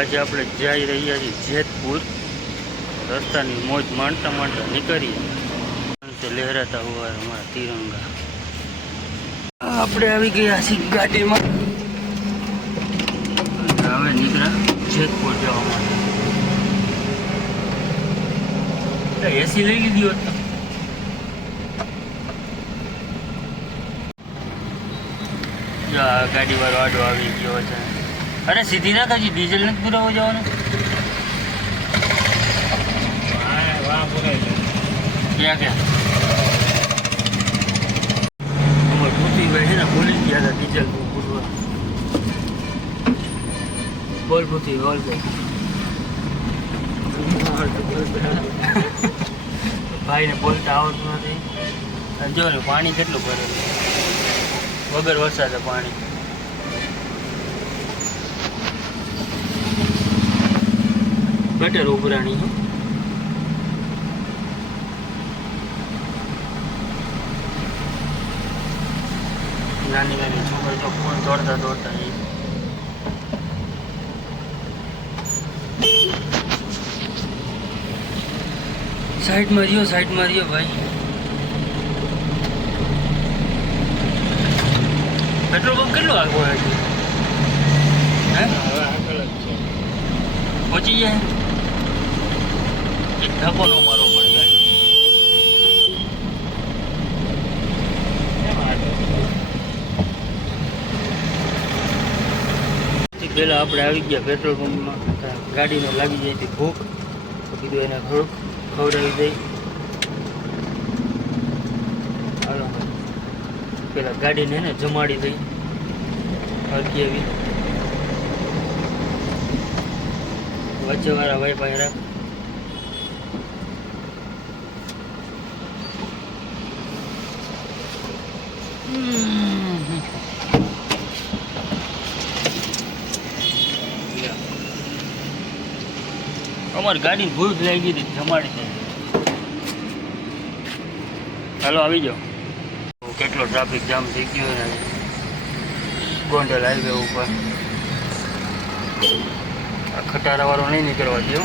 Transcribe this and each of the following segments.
આજે આપણે જઈ રહ્યા છીએ જેતપુર। રસ્તાની મોજ માણતા માણતા નીકળીએ લહેરાતા हुआ हमारा तिरंगा। આપણે આવી ગયા છીએ ગાડીમાં, હવે નીકળ્યા જેતપુર જવા માટે। એસી લઈ લીધી હોત તો ગાડી વાળો આડો આવી ગયો છે। અરે સીધી ના થતી, ડીઝલ નથી પુરાવો જવાનું। ક્યાં ક્યાં અમારે પૃથ્વીભાઈ છે ને ભૂલી ગયા હતા ડીઝલ પૂરવા। બોલ પૃથ્વી બોલ ભાઈને બોલતા આવડતું નથી। જો ને પાણી કેટલું ભરેલું, વગર વરસાદે પાણી। ગટર ઉભરાણી નાની નાની છોકરી તો ફોન દોડતા દોડતા સાઈડમાં રહ્યો ભાઈ। પેટ્રોલ પંપ કેટલો આગળ હોય છે? હે આગળ જ છે, પહોંચી જાય એક ધક્કો નો મારવો પડે। પેલા આપણે આવી ગયા પેટ્રોલ પંપમાં, ગાડીને લાગી જાય હતી ભૂખ, તો કીધું એને થોડુંક ખવડાવી દઈ। હાલો પેલા ગાડીને એને જમાડી દઈ હરકી એવી। વચ્ચે વાળા ભાઈ પાસે રાખ। અમારી ગાડી ભૂખ લાગી હતી, જમાડી દે। હાલો આવી જાઓ। કેટલો ટ્રાફિક જામ થઈ ગયો ને ગોંડલ હાઈવે ઉપર। આ ખટારા વાળો નહીં નીકળવા દો।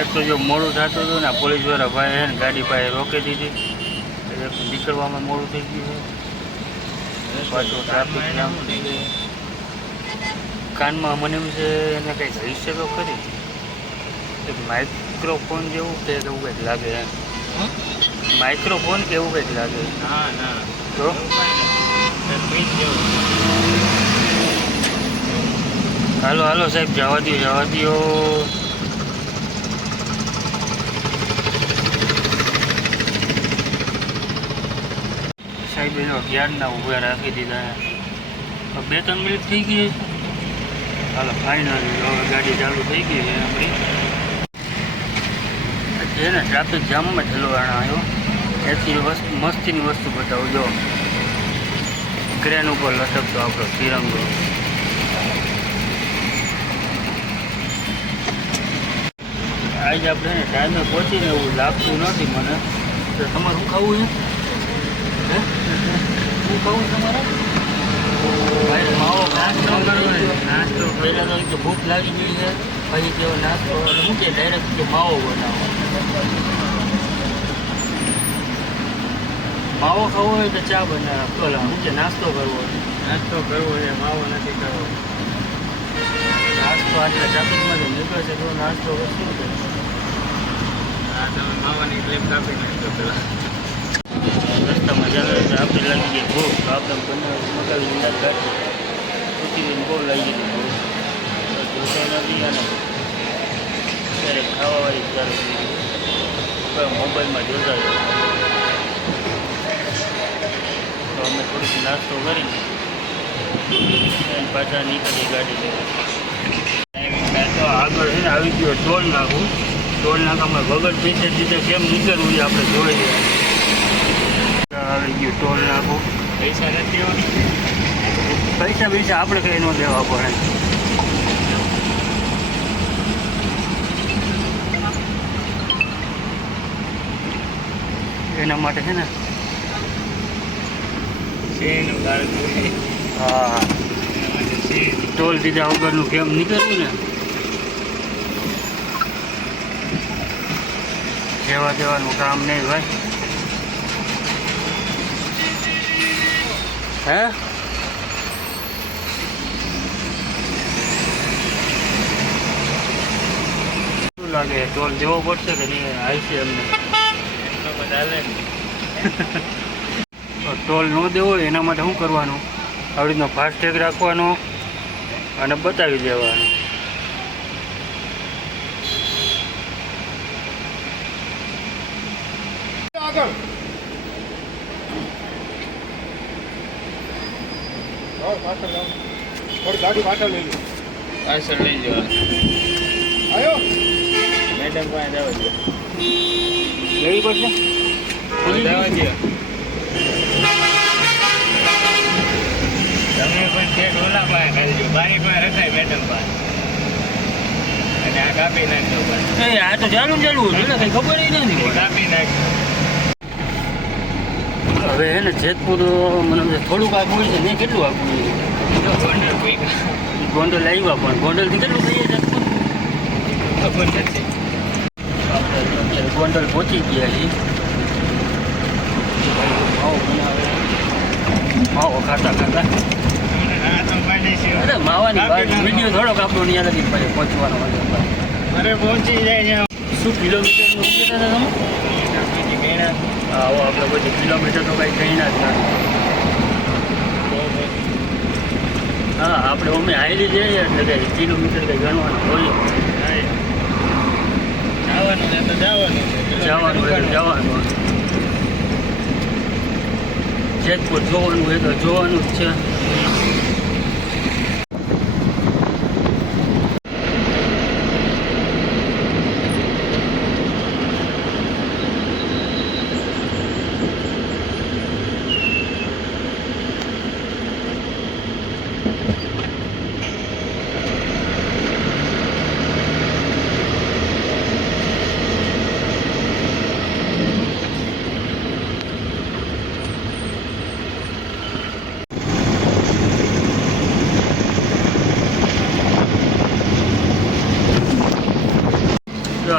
એક તો જો મોડું થતું હતું ને પોલીસ વાળા ભાઈ ને ગાડી પાસે રોકી દીધી, નીકળવામાં મોડું થઈ ગયું છે। પાછું ટ્રાફિક જામ થઈ ગયું। કાનમાં મને એમ છે એને કંઈક હશે તો ખરી, એક માઇક્રોફોન જેવું કે એવું કંઈક લાગે એમ। માઇક્રોફોન કે એવું કંઈક લાગે। હા ના તો હાલો હાલો સાહેબ જવા દો સાહેબ એનો જ્ઞાનના ઉભા રાખી દીધા। 2-3 મિનિટ થઈ ગઈ છે। હાલો ફાઇનલી હવે ગાડી ચાલુ થઈ ગઈ છે આપણી। જેને ટ્રાફિક જામમાં ઠલવાણા આવ્યો એથી મસ્તીની વસ્તુ બતાવું। જો ક્રેન ઉપર લટકતો આપણો તિરંગો। આજે આપણે ને ટાઈમે પહોંચીને એવું લાગતું નથી મને। તો તમારે શું ખાવું છે? શું ખાવું તમારે? ભાઈ માવો નાસ્તો પહેલાં તો ભૂખ લાગી ગઈ છે, પછી તેવો નાસ્તો મૂકે ડાયરેક્ટ માવો બનાવો। માવો ખાવો હોય તો ચા બનાવ, પેલા મૂકે નાસ્તો કરવો છે, માવો નથી કરવો। નાસ્તો આટલા ટ્રાફિકમાંથી નીકળે છે તો નાસ્તો શું કરે? તમે માવાની ક્લિપ કાપી નાખો પેલા રસ્તામાં ચાલે તો આપણે લાગી ગઈ ભૂખ, તો આપણે મગાવી લીધા ગાડી ઉઠીને બહુ લાગી ગઈ ભૂખ, જોતા નથી અને ક્યારેક ખાવાવાળી ચાલુ મોબાઈલમાં જોતા હોય તો અમે થોડીક નાસ્તો કરીને પાછા નીકળી ગાડી લેવા। તો આગળ છે ને આવી ગયો ટોલ નાખું। ટોલ નાકામાં વગર પૈસે દીધે કેમ નીકળવું એ આપણે જોઈએ। આવી ગયું ટોલ નાખું, પૈસા નથી, પૈસા આપણે કંઈ ન દેવા પડે। એના માટે છે ને હા ટોલ દીધા વગરનું કેમ નીકળવું ને જેવા દેવાનું કામ નહીં ભાઈ હે શું લાગે ટોલ દેવો પડશે કે નહીં આવશે અમને ટોલ ન દેવો હોય એના માટે શું કરવાનું આવી રીતનો ફાસ્ટેગ રાખવાનો અને બતાવી દેવાનું ગાડી પાછળ લઈ લો પાછળ લઈ જવા આવ્યો મેડમ પાસે જવા દો લેવી પડશે જવા દો તમે પણ ઠેઠ ઓલા પાસે કાઢજો બારી પાસે રખાય મેડમ પાસે અને આ કાપી નાખજો ભાઈ આ તો ચાલુ ચાલુ છે ને કઈ ખબર નથી કાપી નાખ હવે એને જેતપુર મને થોડુંક આગું છે નહીં કેટલું આગું ગોંડલ આવ્યા પણ ગોંડલથી કેટલું થઈએ જેતપુર ખબર નથી આપણે અત્યારે ગોંડલ પહોંચી ગયા છીએ માવો બનાવે માવો ખાતા ખાતા અરે માવાની વિડીયો થોડોક આપણો યાદ નથી પછી પહોંચવાનો અરે પહોંચી જાય શું કિલોમીટરનું કહેતા હતા તમે હા આપણે પછી કિલોમીટર તો કંઈ કહીના જ નથી હા આપણે અમે હાઈલી જઈએ એટલે કંઈ કિલોમીટર કંઈ ગણવાનું હોય જવાનું જેતપુર જોવાનું હોય તો જોવાનું જ છે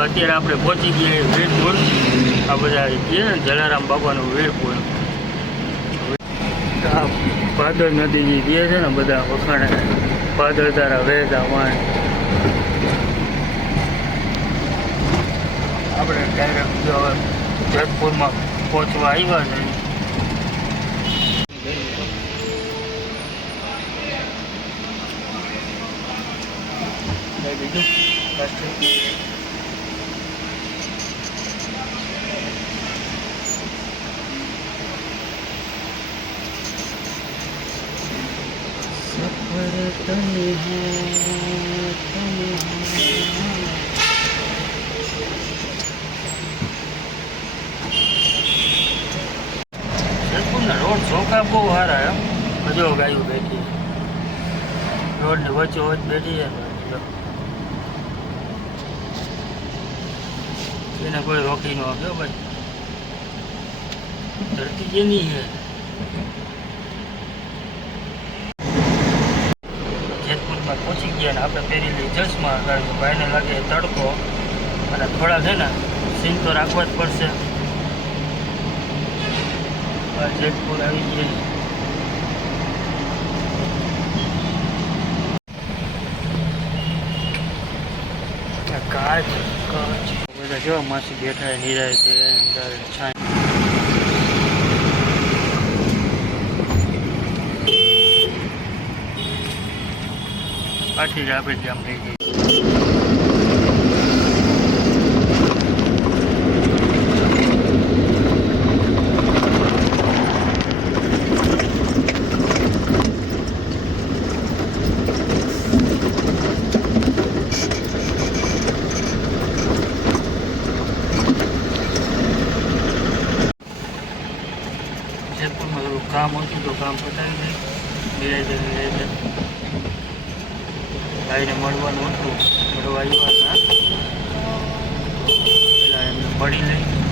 અત્યારે આપણે પહોંચી ગયા વીરપુર આ બધા છે ને જલારામ બાપાનું વીરપુર આ પાદર નદી જે છે ને બધા વખાણે પાદર તારા વહેતા વાણ આપણે ડાયરેક્ટ જેતપુરમાં પહોંચવા આવ્યા છે બીજું રોડ ચોખા બહુ સારા એમ બધો ગાયું બેઠી રોડની વચ્ચે વચ્ચે બેઠી છે એને કોઈ રોકી ન આપ્યો ભાઈ ધરતી જેની છે જેતપુરમાં પહોંચી ગયા ને આપણે પહેરી લઈ ચશ્મા કારણ કે ભાઈને લાગે તડકો અને થોડા છે ને સીન તો રાખવા જ પડશે જેતપુર આવી ગયા કાચ કાચ બધા કેવા માસી બેઠા નિરાય છે છાંય પાછી જ આપણે જામ થઈ ગઈ જેતપુરમાં થોડું કામ હતું તો કામ પતાવી દે ભાઈને મળવાનું હતું મળવા આવ્યા હતા પેલા એમને મળી લઈ